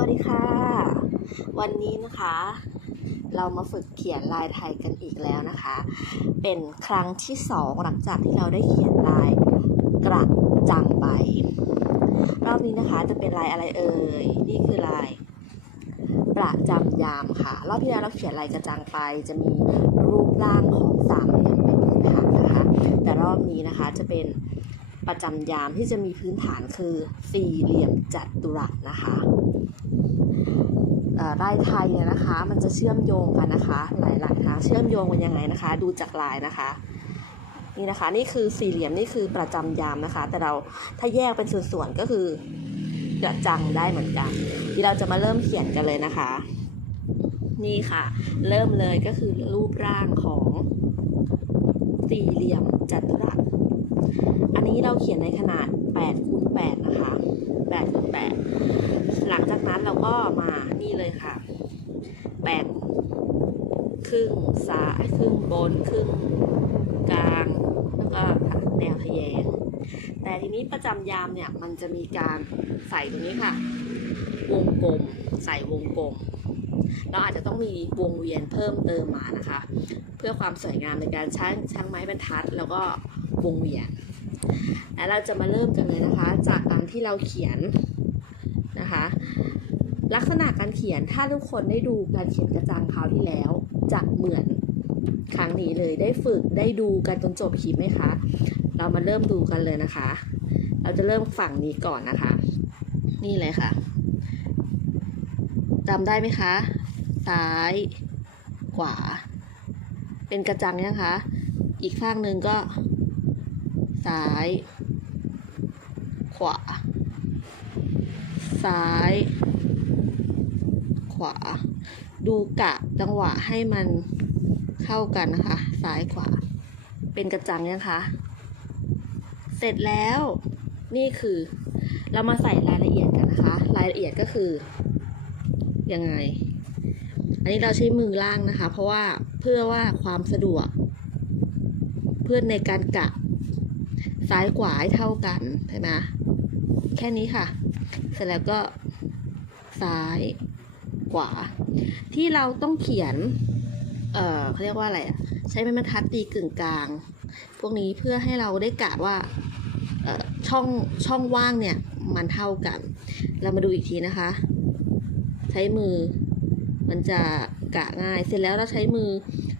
วัสดีค่ะ วันนี้นะคะ เรามาฝึกเขียนลายไทยกันอีกแล้วนะคะ เป็นครั้งที่สองหลังจากที่เราได้เขียนลายกระจังไปรอบนี้นะคะจะเป็นลายอะไรเอ่ยนี่คือลายประจำยามค่ะ รอบที่แล้วเราเขียนลายกระจังไป จะมีรูปร่างของสามเหลี่ยมเป็นพื้นฐานนะคะ แต่รอบนี้นะคะจะเป็น ประจำยามที่จะมีพื้นฐานคือสี่เหลี่ยมจัตุรัสนะคะเอ่อลายไทยเนี่ยนะคะ มันจะเชื่อมโยงกันนะคะ หลายๆทางเชื่อมโยงกันยังไงนะคะ ดูจากลายนะคะ นี่นะคะ นี่คือสี่เหลี่ยมนี่คือประจำยามนะคะ แต่เราถ้าแยกเป็นส่วนๆก็คือกระจังได้เหมือนกันที่เราจะมาเริ่มเขียนกันเลยนะคะ นี่ค่ะ เริ่มเลยก็คือรูปร่างของสี่เหลี่ยมจัตุรัส อันนี้เราเขียนในขนาด8คูณ8นะคะ8คูณ8หลังจากนั้นเราก็มานี่เลยค่ะแบ่งครึ่งซ้ายครึ่งบน ครึ่งกลาง แล้วก็แนวทะแยง แต่ทีนี้ประจำยามเนี่ย มันจะมีการใส่ตรงนี้ค่ะ วงกลม ใส่วงกลมเราอาจจะต้องมีวงเวียนเพิ่มเติมมานะคะ เพื่อความสวยงามในการช่างช่างไม้บรรทัด แล้วก็ วงเวียนแล้วเราจะมาเริ่มกันเลยนะคะ จากการที่เราเขียนนะคะ ลักษณะการเขียนถ้าทุกคนได้ดูการเขียนกระจังคราวที่แล้วจะเหมือนครั้งนี้เลยได้ฝึกได้ดูกันจนจบคลิปไหมคะ เรามาเริ่มดูกันเลยนะคะ เราจะเริ่มฝั่งนี้ก่อนนะคะ นี่เลยค่ะจำได้ไหมคะ ซ้าย ขวา เป็นกระจังนะคะ อีกข้างหนึ่งก็ ซ้าย ขวา ซ้าย ขวา ดูกะจังหวะให้มันเข้ากันนะคะ ซ้ายขวา เป็นกระจังยังคะ เสร็จแล้ว นี่คือ เรามาใส่รายละเอียดกันนะคะ รายละเอียดก็คือ ยังไง อันนี้เราใช้มือล่างนะคะ เพราะว่าเพื่อว่าความสะดวก เพื่อในการกะ ซ้ายขวาให้เท่ากันใช่ไหมแค่นี้ค่ะ เสร็จแล้วก็ซ้ายขวา ที่เราต้องเขียน เอ่อเขาเรียกว่าอะไรอะใช้ไม้บรรทัดตีกึ่งกลาง พวกนี้เพื่อให้เราได้กะว่าช่องช่องว่างเนี่ยมันเท่ากัน เรามาดูอีกทีนะคะ ใช้มือมันจะกะง่าย เสร็จแล้วเราใช้มือ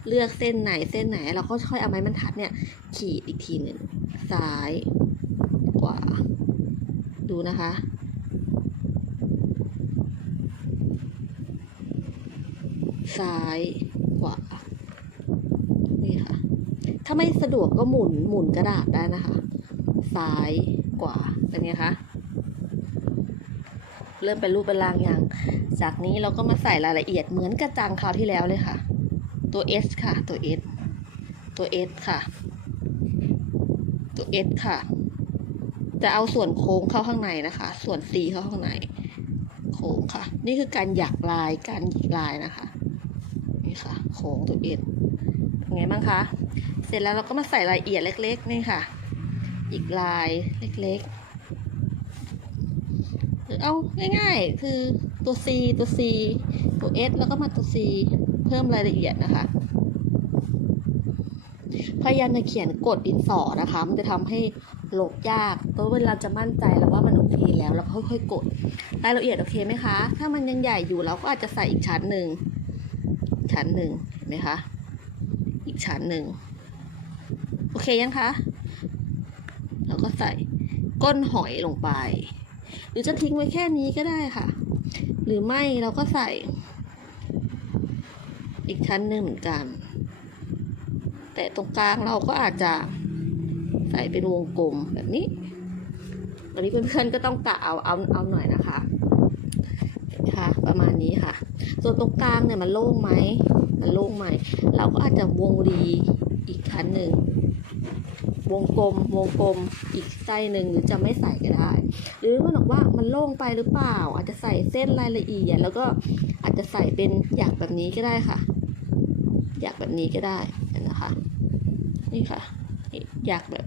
เลือกเส้นไหนเส้นไหน เราก็ค่อยเอาไม้บรรทัดเนี่ยขีดอีกทีหนึ่ง ซ้ายขวาดูนะคะ ซ้ายขวานี่ค่ะ ถ้าไม่สะดวกก็หมุนหมุนกระดาษได้นะคะ ซ้ายขวาเป็นไงคะเริ่มเป็นรูปเป็นรางอย่าง จากนี้เราก็มาใส่รายละเอียดเหมือนกระจังคราวที่แล้วเลยค่ะ ตัว S ค่ะ ตัว S ตัว S ค่ะ ตัว S ค่ะ จะเอาส่วนโค้งเข้าข้างในนะคะ ส่วน C เข้าข้างใน โค้งค่ะ นี่คือการหยักลาย การหยิกลายนะคะ นี่ค่ะ โค้งตัว S เป็นไงบ้างคะ เสร็จแล้วเราก็มาใส่รายละเอียดเล็ก ๆ นี่ค่ะ อีกลายเล็กๆ หรือเอาง่ายๆ คือตัว C ตัว C ตัว S แล้วก็มาตัว C เพิ่มรายละเอียดนะคะ พยายามจะเขียนกดดินสอนะคะ มันจะทำให้ลบยากเพราะเวลาจะมั่นใจแล้วว่ามันโอเคแล้วเราก็ค่อยๆกดรายละเอียดโอเคไหมคะ ถ้ามันยังใหญ่อยู่เราก็อาจจะใส่อีกชั้นหนึ่งชั้นหนึ่งเห็นไหมคะ อีกชั้นหนึ่งโอเคยังคะเราก็ใส่ก้นหอยลงไป หรือจะทิ้งไว้แค่นี้ก็ได้ค่ะ หรือไม่เราก็ใส่ อีกชั้นหนึ่งเหมือนกัน แต่ตรงกลางเราก็อาจจะใส่เป็นวงกลมแบบนี้ วันนี้เพื่อนๆก็ต้องกะเอาเอาเอาหน่อยนะคะค่ะประมาณนี้ค่ะ ส่วนตรงกลางเนี่ยมันโล่งไหมมันโล่งไหมเราก็อาจจะวงรีอีกชั้นหนึ่งวงกลมวงกลมอีกไส้หนึ่งหรือจะไม่ใส่ก็ได้ หรือมันบอกว่ามันโล่งไปหรือเปล่า อาจจะใส่เส้นรายละเอียด แล้วก็อาจจะใส่เป็นอยากแบบนี้ก็ได้ค่ะ อยากแบบนี้ก็ได้นะคะ นี่ค่ะนี่อยากแบบ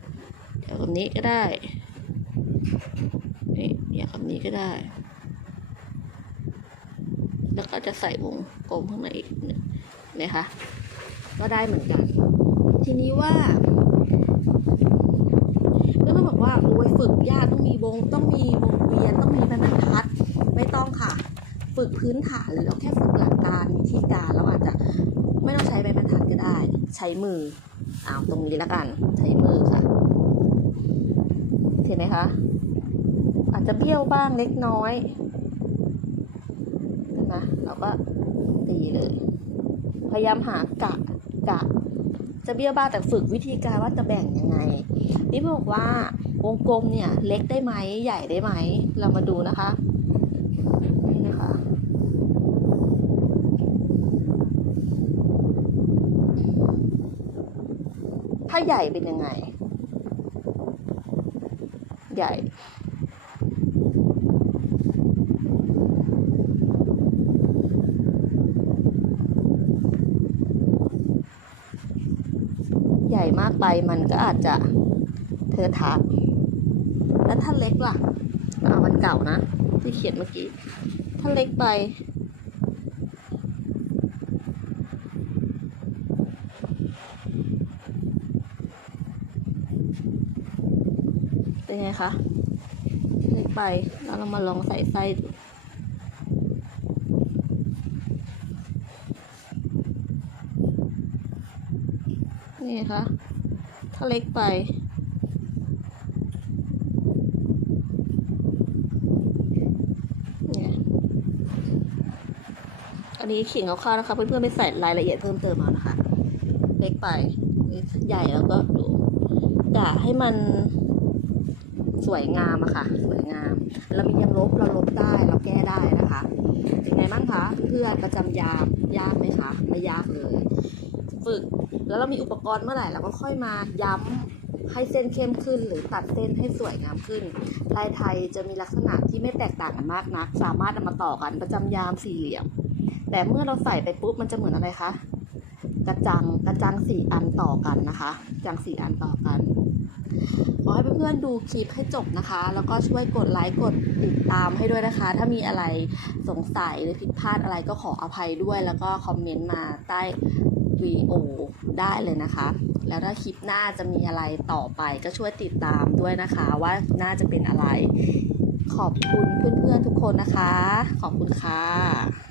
อยากแบบนี้ก็ได้นี่อยากแบบนี้ก็ได้ แล้วก็จะใส่วงกลมข้างในอีกเนี่ยนะคะก็ได้เหมือนกัน ทีนี้ว่าเพื่อนๆบอกว่าโอ้ยฝึกยากต้องมีวงต้องมีวงเวียนต้องมีบรรทัดไม่ต้องค่ะ ฝึกพื้นฐานหรือเราแค่ฝึกหลักการวิธีการเราอาจจะไม่ต้องใช้ใบบรรทัดก็ได้ ใช้มือ เอาตรงนี้แล้วกัน ใช้มือค่ะเห็นไหมคะ อาจจะเบี้ยวบ้างเล็กน้อยนไหมเราก็ตีเลย พยายามหากะกะ จะเบี้ยวบ้างแต่ฝึกวิธีการว่าจะแบ่งยังไง นี่บอกว่าวงกลมเนี่ยเล็กได้ไหมใหญ่ได้ไหม เรามาดูนะคะ นี่นะคะ ถ้าใหญ่เป็นยังไง ใหญ่ใหญ่มากไปมันก็อาจจะเทอะทะแล้วถ้าเล็กล่ะเอาวันเก่านะ ที่เขียนเมื่อกี้ ถ้าเล็กไป เป็นไงคะเล็กไปแล้วเรามาลองใส่ไส้ดูนี่คะถ้าเล็กไป เนี่ยอันนี้เขียนคร่าวนะคะ เพื่อนๆไปใส่รายละเอียดเพิ่มเติมเอานะคะ เล็กไป ใหญ่แล้วก็ดูกะให้มัน สวยงามอะค่ะ สวยงาม เรามียังลบเราลบได้เราแก้ได้นะคะเป็นไงบ้างคะเพื่อนประจำยามยากไหมคะไม่ยากเลย ฝึกแล้วเรามีอุปกรณ์เมื่อไหร่เราก็ค่อยมาย้ำให้เส้นเข้มขึ้นหรือตัดเส้นให้สวยงามขึ้นลายไทยจะมีลักษณะที่ไม่แตกต่างกันมากนัก สามารถนำมาต่อกันประจำยามสี่เหลี่ยม แต่เมื่อเราใส่ไปปุ๊บมันจะเหมือนอะไรคะ กระจังกระจังสี่อันต่อกันนะคะกระจังสี่อันต่อกันขอให้เพื่อนๆดูคลิปให้จบนะคะ แล้วก็ช่วยกดไลค์กดติดตามให้ด้วยนะคะ ถ้ามีอะไรสงสัยหรือผิดพลาดอะไรก็ขออภัยด้วย แล้วก็คอมเมนต์มาใต้วีโอได้เลยนะคะ แล้วถ้าคลิปหน้าจะมีอะไรต่อไปก็ช่วยติดตามด้วยนะคะ ว่าน่าจะเป็นอะไร ขอบคุณเพื่อนๆทุกคนนะคะ ขอบคุณค่ะ